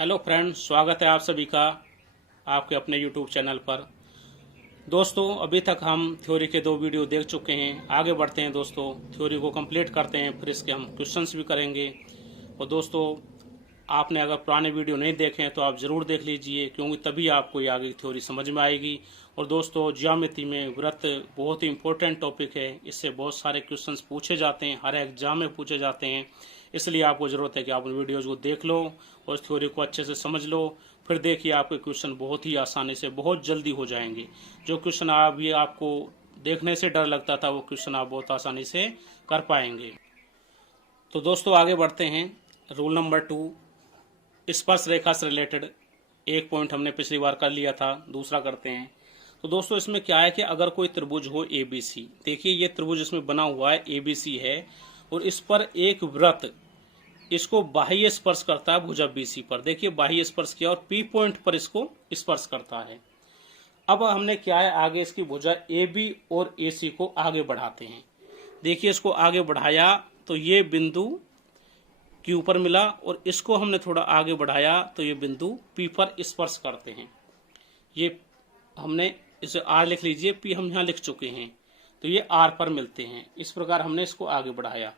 Hello friends, स्वागत है आप सभी का आपके अपने यूट्यूब चैनल पर। दोस्तों, अभी तक हम थ्योरी के 2 वीडियो देख चुके हैं। आगे बढ़ते हैं दोस्तों, थ्योरी को कंप्लीट करते हैं, फिर इसके हम क्वेश्चंस भी करेंगे। और दोस्तों, आपने अगर पुराने वीडियो नहीं देखे हैं तो आप ज़रूर देख लीजिए, क्योंकि तभी आपको ये आगे की थ्योरी समझ में आएगी। और दोस्तों, ज्यामिति में वृत्त बहुत ही इंपॉर्टेंट टॉपिक है। इससे बहुत सारे क्वेश्चंस पूछे जाते हैं, हर एग्जाम में पूछे जाते हैं। इसलिए आपको ज़रूरत है कि आप उन वीडियोज़ को देख लो और इस थ्योरी को अच्छे से समझ लो। फिर देखिए, आपके क्वेश्चन बहुत ही आसानी से बहुत जल्दी हो जाएंगे। जो क्वेश्चन अभी आपको देखने से डर लगता था, वो क्वेश्चन आप बहुत आसानी से कर पाएंगे। तो दोस्तों, आगे बढ़ते हैं। रूल नंबर 2, स्पर्श रेखा से रिलेटेड एक पॉइंट हमने पिछली बार कर लिया था, दूसरा करते हैं। तो दोस्तों, इसमें क्या है कि अगर कोई त्रिभुज हो ABC, देखिए ये त्रिभुज इसमें बना हुआ है ABC है, और इस पर एक वृत्त इसको बाह्य स्पर्श करता है भुजा BC पर। देखिए बाह्य स्पर्श किया और P पॉइंट पर इसको स्पर्श करता है। अब हमने क्या है, आगे इसकी भुजा AB और AC को आगे बढ़ाते हैं। देखिए इसको आगे बढ़ाया तो ये बिंदु Q पर मिला, और इसको हमने थोड़ा आगे बढ़ाया तो ये बिंदु P पर स्पर्श करते हैं। ये हमने इसे R लिख लीजिए, P हम यहाँ लिख चुके हैं, तो ये R पर मिलते हैं। इस प्रकार हमने इसको आगे बढ़ाया।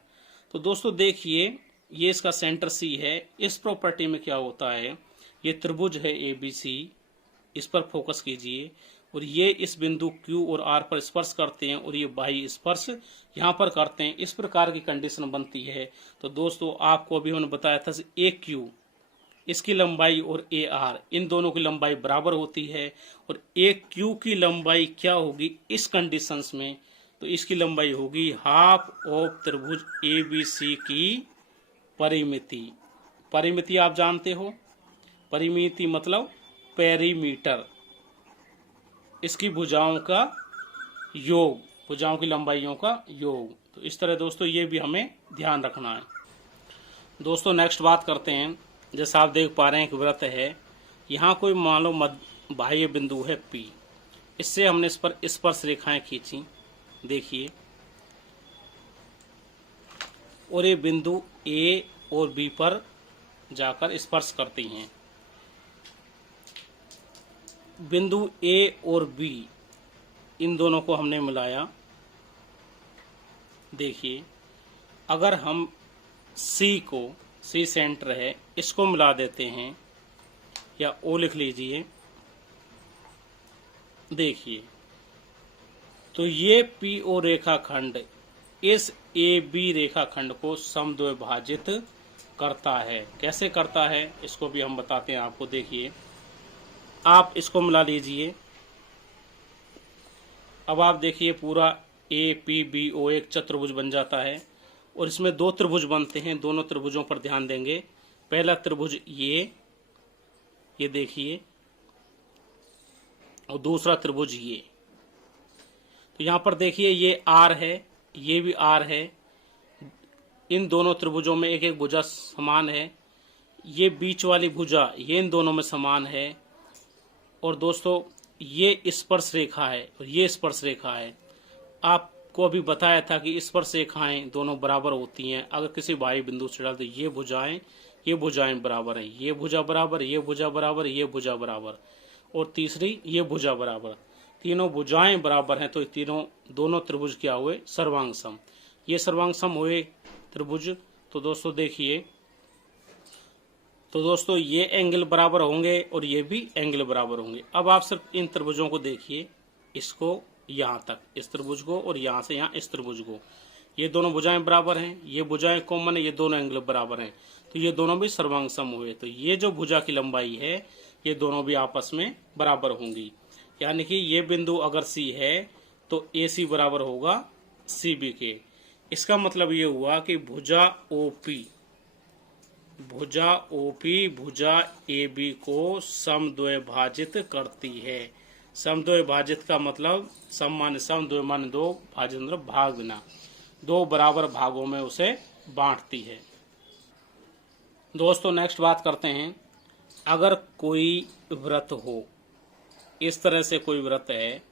तो दोस्तों देखिए, ये इसका सेंटर C है। इस प्रॉपर्टी में क्या होता है, ये त्रिभुज है ABC, इस पर फोकस कीजिए, और ये इस बिंदु Q और R पर स्पर्श करते हैं, और ये बाह्य स्पर्श यहाँ पर करते हैं। इस प्रकार की कंडीशन बनती है। तो दोस्तों, आपको अभी हमने बताया था AQ, इसकी लंबाई और AR, इन दोनों की लंबाई बराबर होती है। और AQ की लंबाई क्या होगी इस कंडीशंस में, तो इसकी लंबाई होगी हाफ ऑफ त्रिभुज ABC की परिमिति। परिमिति आप जानते हो, परिमिति मतलब पेरीमीटर, इसकी भुजाओं का योग, भुजाओं की लंबाइयों का योग। तो इस तरह दोस्तों ये भी हमें ध्यान रखना है। दोस्तों नेक्स्ट बात करते हैं। जैसा आप देख पा रहे हैं, एक वृत्त है, यहाँ कोई मान लो बाह्य बिंदु है P, इससे हमने इस पर स्पर्श रेखाएं खींची, देखिए, और ये बिंदु A और B पर जाकर स्पर्श करती हैं। बिंदु A और B, इन दोनों को हमने मिलाया। देखिए, अगर हम C सेंटर है, इसको मिला देते हैं, या O लिख लीजिए। देखिए, तो ये PO रेखाखंड इस AB रेखाखंड को समद्विभाजित करता है। कैसे करता है इसको भी हम बताते हैं आपको। देखिए, आप इसको मिला लीजिए। अब आप देखिए, पूरा APBO एक चतुर्भुज बन जाता है, और इसमें 2 त्रिभुज बनते हैं। दोनों त्रिभुजों पर ध्यान देंगे। पहला त्रिभुज ये देखिए, और दूसरा त्रिभुज ये। तो यहाँ पर देखिए, ये R है, ये भी R है। इन दोनों त्रिभुजों में एक एक भुजा समान है। ये बीच वाली भुजा ये इन दोनों में समान है। और दोस्तों, ये स्पर्श रेखा है और ये स्पर्श रेखा है। आपको अभी बताया था कि स्पर्श रेखाएं दोनों बराबर होती हैं। अगर किसी बाह्य बिंदु से डाल तो ये भुजाएं बराबर हैं। ये भुजा बराबर, ये भुजा बराबर, ये भुजा बराबर, और तीसरी ये भुजा बराबर। तीनों भुजाएं बराबर हैं, तो दोनों त्रिभुज क्या हुए, सर्वांग सम। ये सर्वांग सम हुए त्रिभुज। तो दोस्तों ये एंगल बराबर होंगे और ये भी एंगल बराबर होंगे। अब आप सिर्फ इन त्रिभुजों को देखिए, इसको यहाँ तक, इस त्रिभुज को, और यहाँ से यहाँ इस त्रिभुज को। ये दोनों भुजाएं बराबर हैं, ये भुजाएं कॉमन है, ये दोनों एंगल बराबर हैं, तो ये दोनों भी सर्वांग सम हुए। तो ये जो भुजा की लंबाई है, ये दोनों भी आपस में बराबर होंगी। यानी कि ये बिंदु अगर C है तो AC बराबर होगा CB के। इसका मतलब ये हुआ कि भुजा OP भुजा AB को समद्विभाजित करती है। समद्विभाजित का मतलब सम माने सम, द्वय माने 2, भाजित मतलब भाग देना। 2 बराबर भागों में उसे बांटती है। दोस्तों नेक्स्ट बात करते हैं। अगर कोई वृत्त हो, इस तरह से कोई वृत्त है,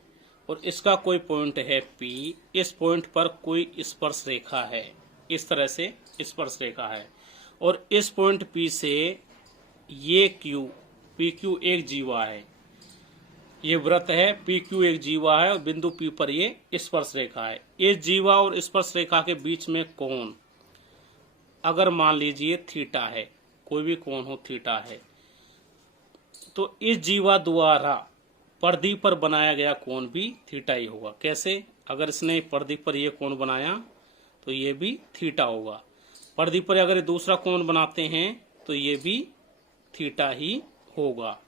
और इसका कोई पॉइंट है P, इस पॉइंट पर कोई स्पर्श रेखा है, इस तरह से स्पर्श रेखा है, और इस पॉइंट P से ये क्यू, पी क्यू एक जीवा है, ये वृत्त है, पी क्यू एक जीवा है और बिंदु पी पर ये स्पर्श रेखा है। इस जीवा और स्पर्श रेखा के बीच में कोण अगर मान लीजिए थीटा है, कोई भी कोण हो थीटा है, तो इस जीवा द्वारा परिधि पर बनाया गया कोण भी थीटा ही होगा। कैसे? अगर इसने परिधि पर ये कोण बनाया तो ये भी थीटा होगा। परिधि पर अगर दूसरा कोण बनाते हैं तो ये भी थीटा ही होगा।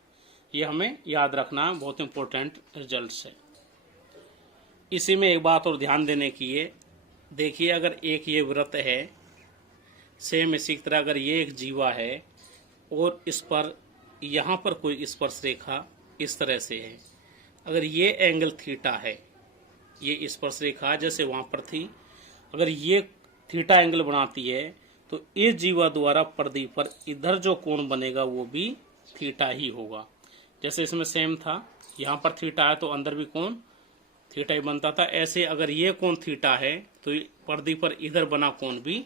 ये हमें याद रखना है, बहुत इंपॉर्टेंट रिजल्ट है। इसी में एक बात और ध्यान देने की है, देखिए अगर एक ये वृत्त है, सेम इसी तरह अगर ये एक जीवा है और इस पर यहाँ पर कोई स्पर्श रेखा इस तरह से है, अगर ये एंगल थीटा है, ये स्पर्श रेखा जैसे वहाँ पर थी, अगर ये थीटा एंगल बनाती है तो इस जीवा द्वारा परिधि पर इधर जो कोण बनेगा वो भी थीटा ही होगा। जैसे इसमें सेम था, यहाँ पर थीटा है तो अंदर भी कोण थीटा ही बनता था। ऐसे अगर ये कोण थीटा है तो परिधि पर इधर बना कोण भी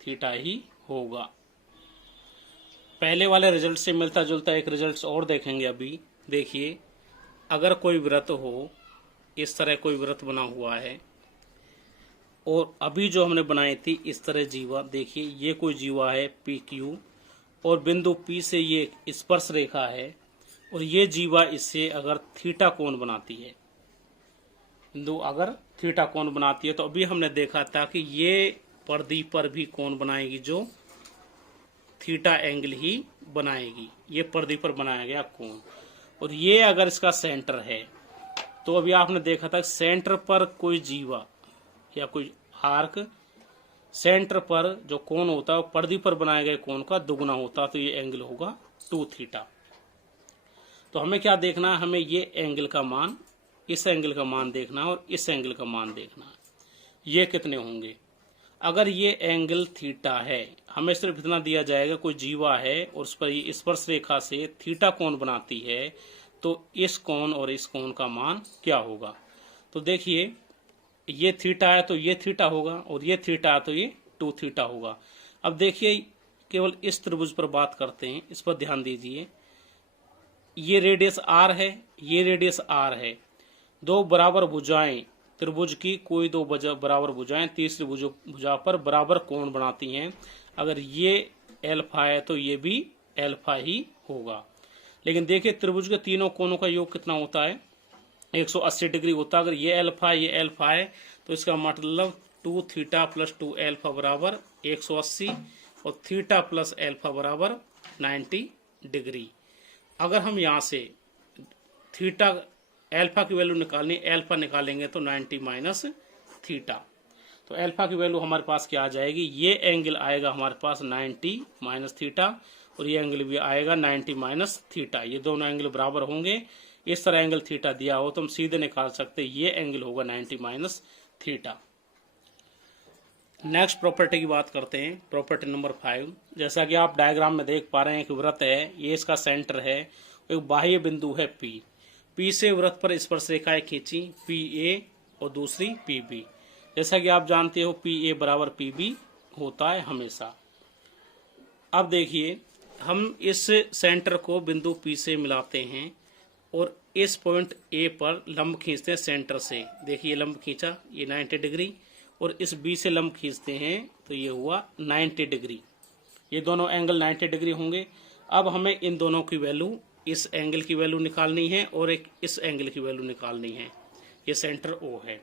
थीटा ही होगा। पहले वाले रिजल्ट से मिलता जुलता एक रिजल्ट और देखेंगे अभी। देखिए अगर कोई वृत्त हो, इस तरह कोई वृत्त बना हुआ है और अभी जो हमने बनाई थी इस तरह जीवा, देखिए ये कोई जीवा है पी क्यू और बिंदु पी से ये स्पर्श रेखा है और ये जीवा इससे अगर थीटा कोण बनाती है, बिंदु अगर थीटा कोण बनाती है, तो अभी हमने देखा था कि ये परिधि पर भी कोण बनाएगी जो थीटा एंगल ही बनाएगी। ये परिधि पर बनाया गया कोण, और ये अगर इसका सेंटर है तो अभी आपने देखा था सेंटर पर कोई जीवा या कोई आर्क, सेंटर पर जो कोण होता है परिधि पर बनाए गए कोण का दुगुना होता है, तो ये एंगल होगा 2 थीटा। तो हमें क्या देखना है, हमें ये एंगल का मान, इस एंगल का मान देखना है और इस एंगल का मान देखना है, ये कितने होंगे। अगर ये एंगल थीटा है, हमें सिर्फ इतना दिया जाएगा कोई जीवा है और उस पर ये स्पर्श रेखा से थीटा कोण बनाती है, तो इस कोण और इस कोण का मान क्या होगा। तो देखिए ये थीटा है तो ये थीटा होगा और ये थीटा है तो ये 2 थीटा होगा। अब देखिए केवल इस त्रिभुज पर बात करते हैं, इस पर ध्यान दीजिए। ये रेडियस r है, ये रेडियस r है, दो बराबर भुजाएं त्रिभुज की, कोई दो बराबर भुजाएं तीसरी भुजा पर बराबर कोण बनाती हैं। अगर ये एल्फा है तो ये भी एल्फा ही होगा। लेकिन देखिए त्रिभुज के तीनों कोणों का योग कितना होता है, 180 डिग्री होता है। अगर ये एल्फा है तो इसका मतलब 2 थीटा प्लस 2 एल्फा बराबर 180 और थीटा प्लस एल्फा बराबर 90 डिग्री। अगर हम यहाँ से थीटा एल्फा की वैल्यू निकालनी, एल्फा निकालेंगे तो 90 माइनस थीटा, तो एल्फा की वैल्यू हमारे पास क्या आ जाएगी, ये एंगल आएगा हमारे पास 90 माइनस थीटा और ये एंगल भी आएगा 90 माइनस थीटा। ये दोनों एंगल बराबर होंगे। इस तरह एंगल थीटा दिया हो तो हम सीधे निकाल सकते हैं, ये एंगल होगा 90 माइनस थीटा। नेक्स्ट प्रॉपर्टी की बात करते हैं, प्रॉपर्टी नंबर 5। जैसा कि आप डायग्राम में देख पा रहे हैं कि वृत्त है, ये इसका सेंटर है, एक बाह्य बिंदु है पी से वृत्त पर स्पर्श रेखाएं खींची, पी ए और दूसरी पी बी। जैसा कि आप जानते हो पी ए बराबर पी बी होता है हमेशा। अब देखिए हम इस सेंटर को बिंदु पी से मिलाते हैं और इस पॉइंट ए पर लंब खींचते हैं सेंटर से। देखिए लंब खींचा, ये 90 डिग्री, और इस बी से लंब खींचते हैं तो ये हुआ 90 डिग्री। ये दोनों एंगल 90 डिग्री होंगे। अब हमें इन दोनों की वैल्यू, इस एंगल की वैल्यू निकालनी है और एक इस एंगल की वैल्यू निकालनी है। ये सेंटर ओ है,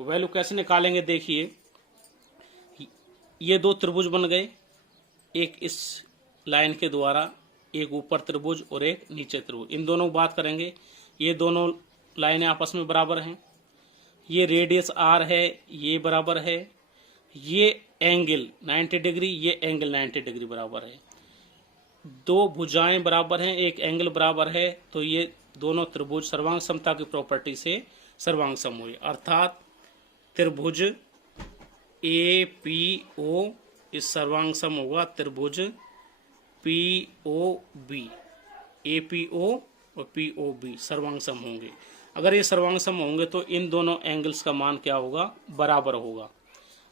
तो वैल्यू कैसे निकालेंगे, देखिए ये दो त्रिभुज बन गए, एक इस लाइन के द्वारा, एक ऊपर त्रिभुज और एक नीचे त्रिभुज। इन दोनों की बात करेंगे, ये दोनों लाइनें आपस में बराबर हैं, ये रेडियस r है, ये बराबर है, ये एंगल 90 डिग्री, ये एंगल 90 डिग्री बराबर है। दो भुजाएं बराबर हैं, एक एंगल बराबर है, तो ये दोनों त्रिभुज सर्वांग समता की प्रॉपर्टी से सर्वांग सम हुए। अर्थात त्रिभुज ए पी ओ इस सर्वांग सम होगा त्रिभुज P O B. A P O और पी ओ बी सर्वांग सम होंगे। अगर ये सर्वांग सम होंगे तो इन दोनों एंगल्स का मान क्या होगा, बराबर होगा।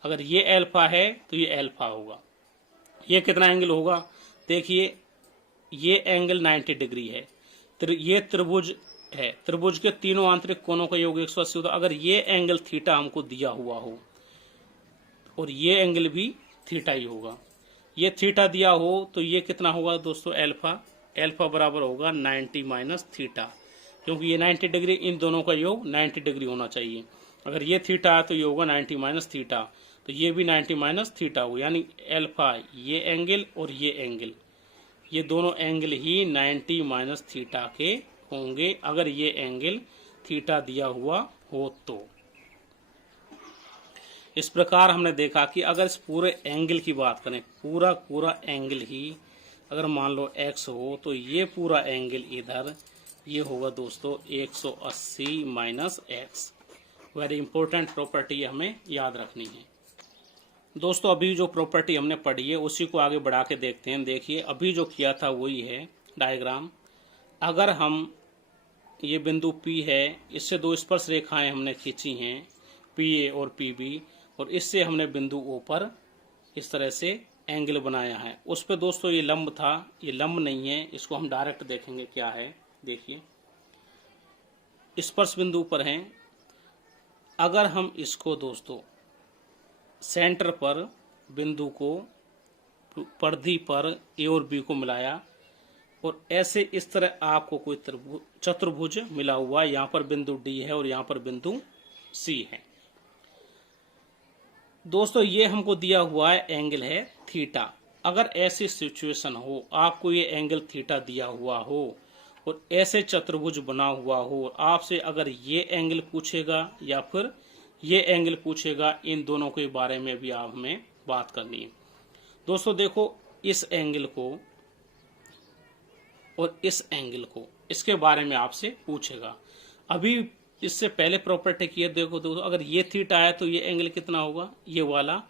अगर ये एल्फा है तो ये एल्फा होगा। ये कितना एंगल होगा, देखिए ये एंगल 90 डिग्री है। ये त्रिभुज है, त्रिभुज के तीनों आंतरिक कोणों का योग 180 होता है। अगर ये एंगल थीटा हमको दिया हुआ हो और ये एंगल भी थीटा ही होगा, ये थीटा दिया हो तो ये कितना होगा दोस्तों, एल्फा। एल्फा बराबर होगा 90 माइनस थीटा, क्योंकि ये 90 डिग्री, इन दोनों का योग 90 डिग्री होना चाहिए। अगर ये थीटा है तो ये होगा 90 माइनस थीटा, तो ये भी 90 माइनस थीटा हो, यानी एल्फा ये एंगल और ये एंगल, ये दोनों एंगल ही 90 माइनस थीटा के होंगे अगर ये एंगल थीटा दिया हुआ हो तो। इस प्रकार हमने देखा कि अगर इस पूरे एंगल की बात करें, पूरा एंगल ही अगर मान लो x हो तो ये पूरा एंगल इधर ये होगा दोस्तों 180 minus x. Very important property हमें याद रखनी है दोस्तों। अभी जो प्रॉपर्टी हमने पढ़ी है उसी को आगे बढ़ा के देखते हैं। देखिए अभी जो किया था वही है डायग्राम। अगर हम ये बिंदु P है, इससे दो स्पर्श रेखाएं हमने खींची हैं PA और PB, और इससे हमने बिंदु O पर इस तरह से एंगल बनाया है। उस पे दोस्तों ये लंब था, ये लंब नहीं है, इसको हम डायरेक्ट देखेंगे क्या है। देखिए स्पर्श बिंदु पर हैं, अगर हम इसको दोस्तों सेंटर पर बिंदु को परिधि पर A और B को मिलाया और ऐसे इस तरह आपको कोई चतुर्भुज मिला हुआ, यहाँ पर बिंदु D है और यहाँ पर बिंदु C है दोस्तों। ये हमको दिया हुआ है एंगल है थीटा। अगर ऐसी सिचुएशन हो, आपको ये एंगल थीटा दिया हुआ हो और ऐसे चतुर्भुज बना हुआ हो, आपसे अगर ये एंगल पूछेगा या फिर ये एंगल पूछेगा, इन दोनों के बारे में भी आप हमें बात करनी है दोस्तों। देखो इस एंगल को और इस एंगल को, इसके बारे में आपसे पूछेगा। अभी इससे पहले प्रॉपर्टी की है, देखो दोस्तों अगर ये थीटा है तो ये एंगल कितना होगा, ये वाला,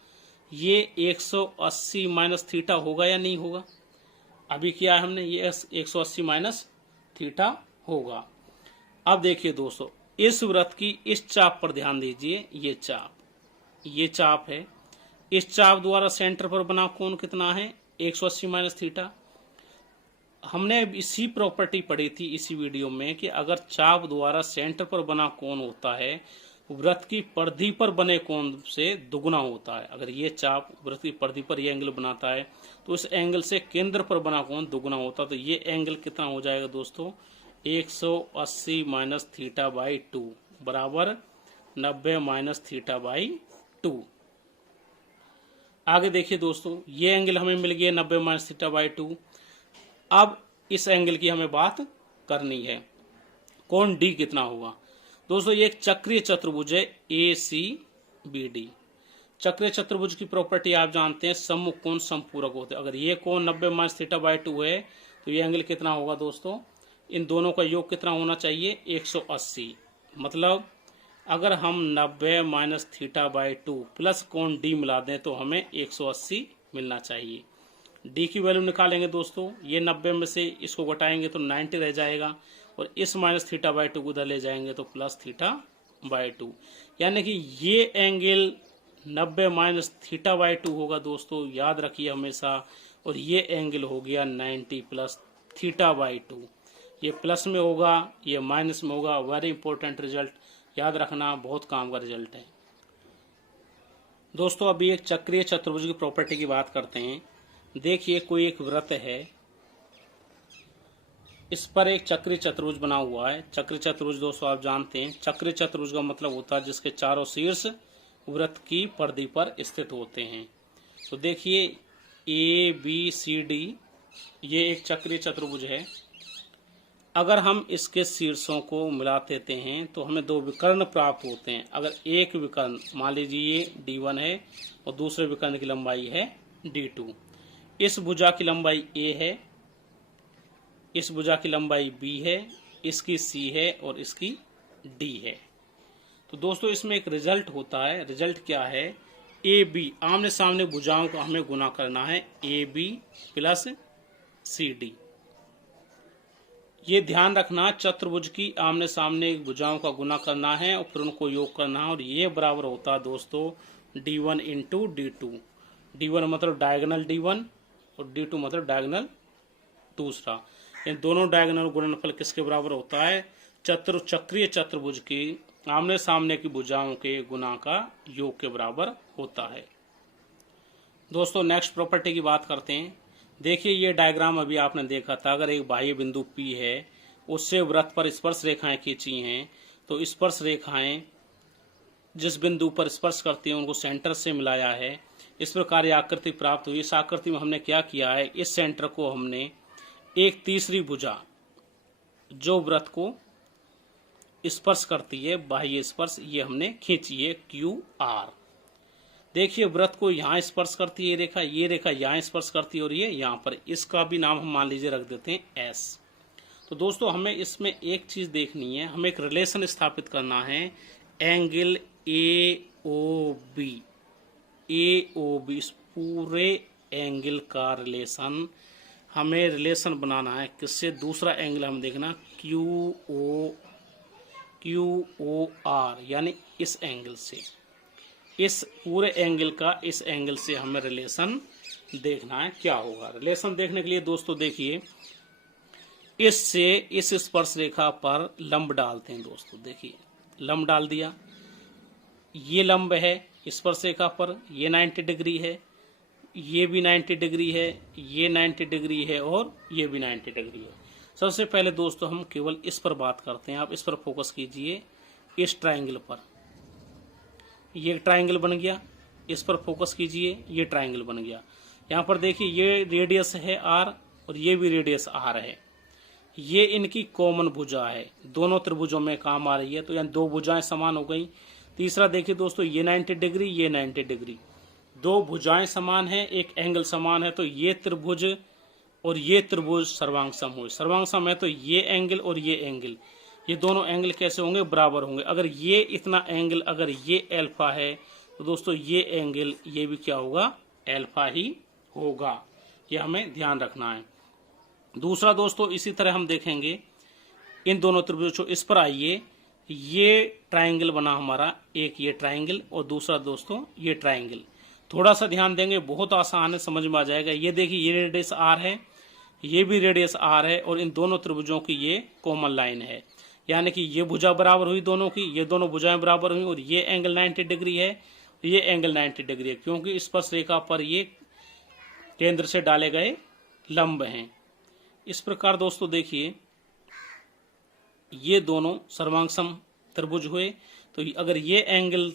ये 180 माइनस थीटा होगा या नहीं होगा। अभी किया है हमने, ये 180 माइनस थीटा होगा। अब देखिए दोस्तों इस वृत्त की इस चाप पर ध्यान दीजिए, ये चाप है, इस चाप द्वारा सेंटर पर बना कोण कितना है 180 माइनस थीटा। हमने इसी प्रॉपर्टी पढ़ी थी इसी वीडियो में कि अगर चाप द्वारा सेंटर पर बना कोण होता है वृत्त की परिधि पर बने कोण से दुगुना होता है। अगर ये चाप वृत्त की परिधि पर ये एंगल बनाता है तो इस एंगल से केंद्र पर बना कोण दुगुना होता है। तो ये एंगल कितना हो जाएगा दोस्तों, 180 माइनस थीटा बाई 2 बराबर 90 माइनस थीटा बाई 2। आगे देखिए दोस्तों ये एंगल हमें मिल गया 90 माइनस थीटा बाई 2। अब इस एंगल की हमें बात करनी है, कोण D कितना होगा दोस्तों। ये एक चक्रीय चतुर्भुज है ACBD। चक्रीय चतुर्भुज की प्रॉपर्टी आप जानते हैं, सम्मुख कोण समपूरक होते हैं। अगर ये कोण 90 माइनस थीटा बाई 2 है तो ये एंगल कितना होगा दोस्तों, इन दोनों का योग कितना होना चाहिए 180। मतलब अगर हम 90 माइनस थीटा बाई 2 प्लस कोण D मिला दें तो हमें 180 मिलना चाहिए। D की वैल्यू निकालेंगे दोस्तों, ये 90 में से इसको घटाएंगे तो 90 रह जाएगा और इस माइनस थीटा बाई 2 को उधर ले जाएंगे तो प्लस थीटा बाई 2, यानी कि ये एंगल 90 माइनस थीटा बाई 2 होगा दोस्तों, याद रखिए हमेशा। और ये एंगल हो गया 90 प्लस थीटा बाई 2। ये प्लस में होगा, ये माइनस में होगा। वेरी इंपॉर्टेंट रिजल्ट याद रखना, बहुत काम का रिजल्ट है दोस्तों। अभी एक चक्रीय चतुर्भुज की प्रॉपर्टी की बात करते हैं। देखिए कोई एक वृत्त है, इस पर एक चक्रीय चतुर्भुज बना हुआ है। चक्रीय चतुर्भुज दोस्तों आप जानते हैं, चक्रीय चतुर्भुज का मतलब होता है जिसके चारों शीर्ष वृत्त की परिधि पर स्थित होते हैं। तो देखिए ABCD ये एक चक्रीय चतुर्भुज है। अगर हम इसके शीर्षों को मिला देते हैं तो हमें दो विकर्ण प्राप्त होते हैं। अगर एक विकर्ण मान लीजिए ये D1 है और दूसरे विकर्ण की लंबाई है D2। इस भुजा की लंबाई A है, इस भुजा की लंबाई B है, इसकी C है और इसकी D है। तो दोस्तों इसमें एक रिजल्ट होता है। रिजल्ट क्या है, AB आमने सामने भुजाओं को हमें गुना करना है, AB प्लस CD। ये ध्यान रखना, चतुर्भुज की आमने सामने भुजाओं का गुना करना है और फिर उनको योग करना है, और ये बराबर होता है दोस्तों D1 इंटू D2। D1 मतलब डायगोनल D1 और D2 मतलब डायगोनल दूसरा। इन दोनों डायगोनल गुणनफल किसके बराबर होता है? चक्रीय चतुर्भुज की आमने सामने की भुजाओं के गुना का योग के बराबर होता है। दोस्तों नेक्स्ट प्रॉपर्टी की बात करते हैं। देखिए ये डायग्राम अभी आपने देखा था, अगर एक बाह्य बिंदु P है, उससे वृत्त पर स्पर्श रेखाएं खींची हैं, तो स्पर्श रेखाएं जिस बिंदु पर स्पर्श करती हैं उनको सेंटर से मिलाया है, इस प्रकार यह आकृति प्राप्त हुई। इस आकृति में हमने क्या किया है, इस सेंटर को हमने एक तीसरी भुजा जो वृत्त को स्पर्श करती है, बाह्य स्पर्श, ये हमने खींची है QR। देखिए वृत्त को यहाँ स्पर्श करती है ये रेखा यहाँ स्पर्श करती है और ये यहाँ पर, इसका भी नाम हम मान लीजिए रख देते हैं S। तो दोस्तों हमें इसमें एक चीज देखनी है, हमें एक रिलेशन स्थापित करना है, एंगल AOB, इस पूरे एंगल का रिलेशन हमें रिलेशन बनाना है। किससे? दूसरा एंगल हम देखना QOR, यानी इस एंगल से, इस पूरे एंगल का इस एंगल से हमें रिलेशन देखना है क्या होगा। रिलेशन देखने के लिए दोस्तों देखिए, इससे इस स्पर्श रेखा पर लंब डालते हैं। दोस्तों देखिए लंब डाल दिया, ये लंब है स्पर्श रेखा पर, ये 90 डिग्री है, ये भी 90 डिग्री है, ये 90 डिग्री है और ये भी 90 डिग्री है। सबसे पहले दोस्तों हम केवल इस पर बात करते हैं, आप इस पर फोकस कीजिए, इस ट्राइंगल पर। ये ट्राइंगल बन गया, इस पर फोकस कीजिए, ये ट्राइंगल बन गया। यहाँ पर देखिए ये रेडियस है R और ये भी रेडियस R है, ये इनकी कॉमन भुजा है, दोनों त्रिभुजों में काम आ रही है, तो यहाँ दो भुजाएं समान हो गई। तीसरा देखिए दोस्तों, ये 90 डिग्री, ये 90 डिग्री, दो भुजाएं समान है, एक एंगल समान है, तो ये त्रिभुज और ये त्रिभुज सर्वांगसम हुए। सर्वांगसम है तो ये एंगल और ये एंगल, ये दोनों एंगल कैसे होंगे? बराबर होंगे। अगर ये इतना एंगल, अगर ये अल्फा है, तो दोस्तों ये एंगल ये भी क्या होगा? अल्फा ही होगा। ये हमें ध्यान रखना है। दूसरा दोस्तों इसी तरह हम देखेंगे इन दोनों त्रिभुजों, इस पर आइए, ये ट्राइंगल बना हमारा, एक ये ट्राइंगल और दूसरा दोस्तों ये ट्राइंगल। थोड़ा सा ध्यान देंगे, बहुत आसान है, समझ में आ जाएगा। ये देखिए ये रेडियस R है, ये भी रेडियस R है और इन दोनों त्रिभुजों की ये कॉमन लाइन है, यानी कि ये भुजा बराबर हुई दोनों की, ये दोनों भुजाएं बराबर हुई और ये एंगल 90 डिग्री है, ये एंगल 90 डिग्री है, क्योंकि स्पर्श रेखा पर ये केंद्र से डाले गए लंब हैं। इस प्रकार दोस्तों देखिए ये दोनों सर्वांगसम त्रिभुज हुए, तो अगर ये एंगल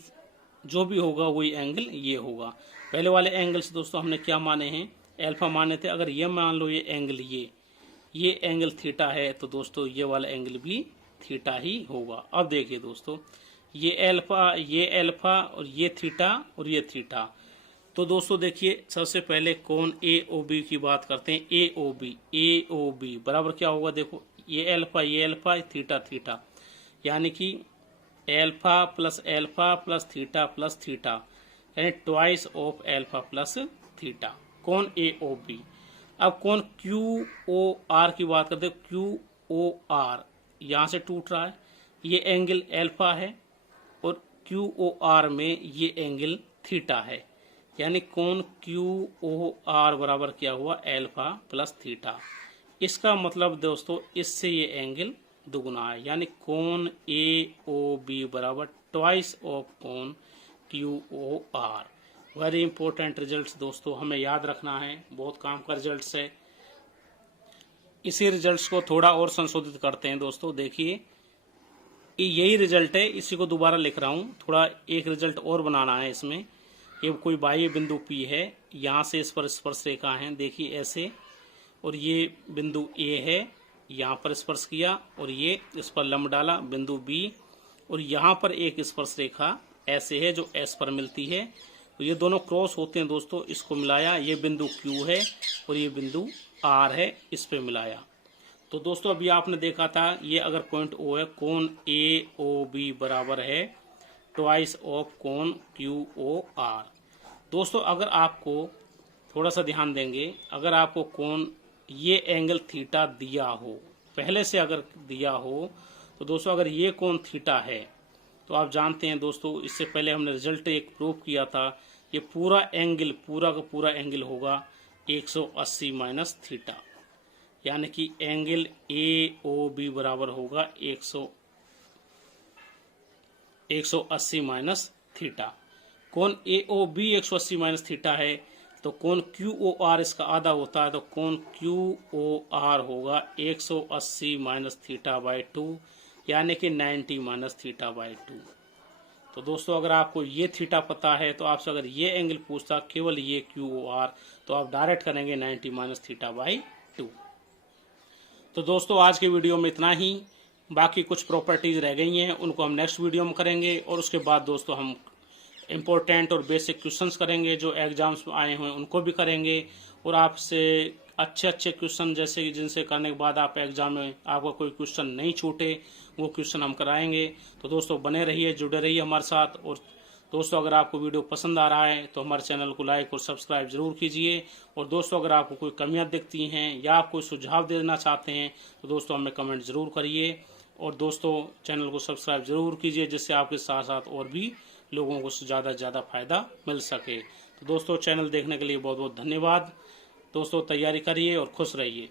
जो भी होगा वही एंगल ये होगा। पहले वाले एंगल से दोस्तों हमने क्या माने हैं? अल्फा माने थे। अगर ये मान लो ये एंगल ये एंगल थीटा है, तो दोस्तों ये वाला एंगल भी थीटा ही होगा। अब देखिए दोस्तों ये अल्फा और ये थीटा और ये थीटा। तो दोस्तों देखिए सबसे पहले कोण AOB की बात करते हैं। AOB बराबर क्या होगा? देखो ये अल्फा थीटा थीटा, यानी कि alpha plus theta plus theta, यानी twice of alpha plus theta, कोण AOB। अब कोण QOR की बात करते हैं। QOR यहाँ से टूट रहा है, ये एंगल अल्फा है और QOR में ये एंगल थीटा है, यानी कोण QOR बराबर क्या हुआ? Alpha plus theta. इसका मतलब दोस्तों इससे ये एंगल दुगुना है, यानी कोण AOB बराबर ट्वाइस ऑफ कोण QOR। वेरी इंपॉर्टेंट रिजल्ट्स दोस्तों, हमें याद रखना है, बहुत काम का रिजल्ट्स है। इसी रिजल्ट्स को थोड़ा और संशोधित करते हैं दोस्तों। देखिए यही रिजल्ट है, इसी को दोबारा लिख रहा हूँ, थोड़ा एक रिजल्ट और बनाना है इसमें। ये कोई बाह्य बिंदु P है, यहाँ से इस पर स्पर्श रेखा है, देखिए ऐसे, और ये बिंदु A है, यहाँ पर स्पर्श किया और ये इस पर लंब डाला बिंदु B, और यहाँ पर एक स्पर्श रेखा ऐसे है जो S पर मिलती है, तो ये दोनों क्रॉस होते हैं दोस्तों, इसको मिलाया, ये बिंदु Q है और ये बिंदु R है, इस पे मिलाया। तो दोस्तों अभी आपने देखा था ये अगर पॉइंट O है, कोण AOB बराबर है ट्वाइस ऑफ कोण QOR। दोस्तों अगर आपको थोड़ा सा ध्यान देंगे, अगर आपको कोण ये एंगल थीटा दिया हो, पहले से अगर दिया हो, तो दोस्तों अगर ये कोण थीटा है, तो आप जानते हैं दोस्तों इससे पहले हमने रिजल्ट एक प्रूव किया था, ये पूरा एंगल पूरा का पूरा एंगल होगा 180 माइनस थीटा, यानी कि एंगल AOB बराबर होगा 180 माइनस थीटा। कोण AOB 180 माइनस थीटा है, तो कोण QOR इसका आधा होता है, तो कोण QOR होगा 180 माइनस थीटा बाई 2 यानी कि 90 माइनस थीटा बाई 2। तो दोस्तों अगर आपको ये थीटा पता है, तो आपसे अगर ये एंगल पूछता केवल ये QOR, तो आप डायरेक्ट करेंगे 90 माइनस थीटा बाई 2। तो दोस्तों आज के वीडियो में इतना ही। बाकी कुछ प्रॉपर्टीज रह गई हैं, उनको हम नेक्स्ट वीडियो में करेंगे। और उसके बाद दोस्तों हम इम्पोर्टेंट और बेसिक क्वेश्चंस करेंगे जो एग्जाम्स में आए हुए उनको भी करेंगे। और आपसे अच्छे अच्छे क्वेश्चन जैसे कि जिनसे करने के बाद आप एग्जाम में आपका कोई क्वेश्चन नहीं छूटे, वो क्वेश्चन हम कराएंगे। तो दोस्तों बने रहिए, जुड़े रहिए हमारे साथ। और दोस्तों अगर आपको वीडियो पसंद आ रहा है तो हमारे चैनल को लाइक और सब्सक्राइब जरूर कीजिए। और दोस्तों अगर आपको कोई कमियां दिखती हैं या आप कोई सुझाव देना चाहते हैं तो दोस्तों हमें कमेंट जरूर करिए। और दोस्तों चैनल को सब्सक्राइब जरूर कीजिए, जिससे आपके साथ साथ और भी लोगों को ज़्यादा से ज़्यादा फायदा मिल सके। तो दोस्तों चैनल देखने के लिए बहुत बहुत धन्यवाद। दोस्तों तैयारी करिए और खुश रहिए।